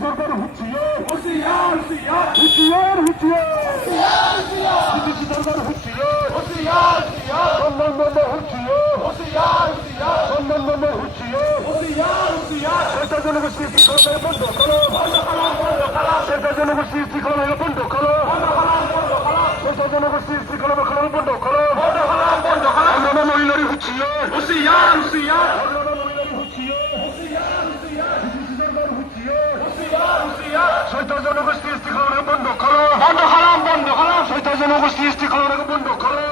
सरकार होशियार होशियार सरकार होशियार সেটা জনগোষ্ঠী শিক্ষা বন্ধ করো সেটা জনগোষ্ঠী শিক্ষা বন্ধ করো সেটা জনগোষ্ঠী শিক্ষা বন্ধ করো আমরা মহিলারই হুঁশিয়ার শৈত জনগোষ্ঠী শিক্ষা বন্ধ করো শৈত জনগোষ্ঠী শিক্ষা বন্ধ করো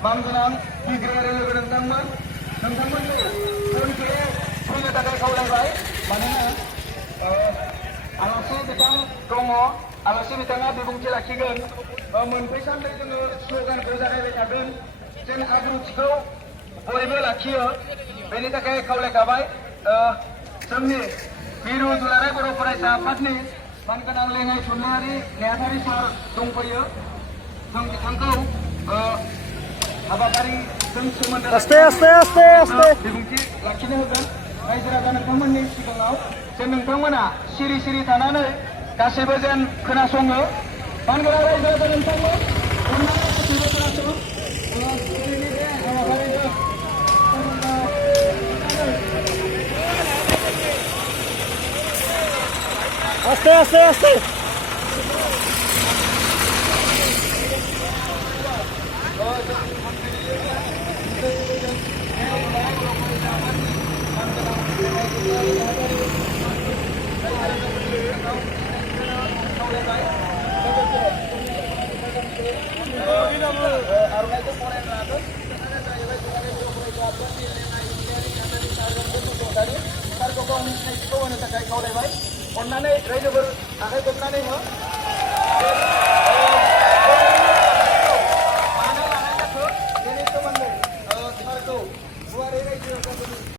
Bangkunan digelar oleh teman-teman untuk punya tanda kaulai mana alasi bitang promo alasi bitang bibung cilakigan menpesan dari dengan slogan kerja kagen jen abru cikau boleh lakiyo beni takai kaulai kabai semni biru dularai baru perasa patni bangkunan lengai sunari neatari sar tungkoyo tangkau Aste. Dibungki lakinya hogan raja raja nangkaman ni sikangaw sen nangkamana siri tanana kasih jen kenasongo panggara raja raja nangkaman unna kasih kenasongo ini dia sama hari Aste. Onane raja ber akai kopnane ho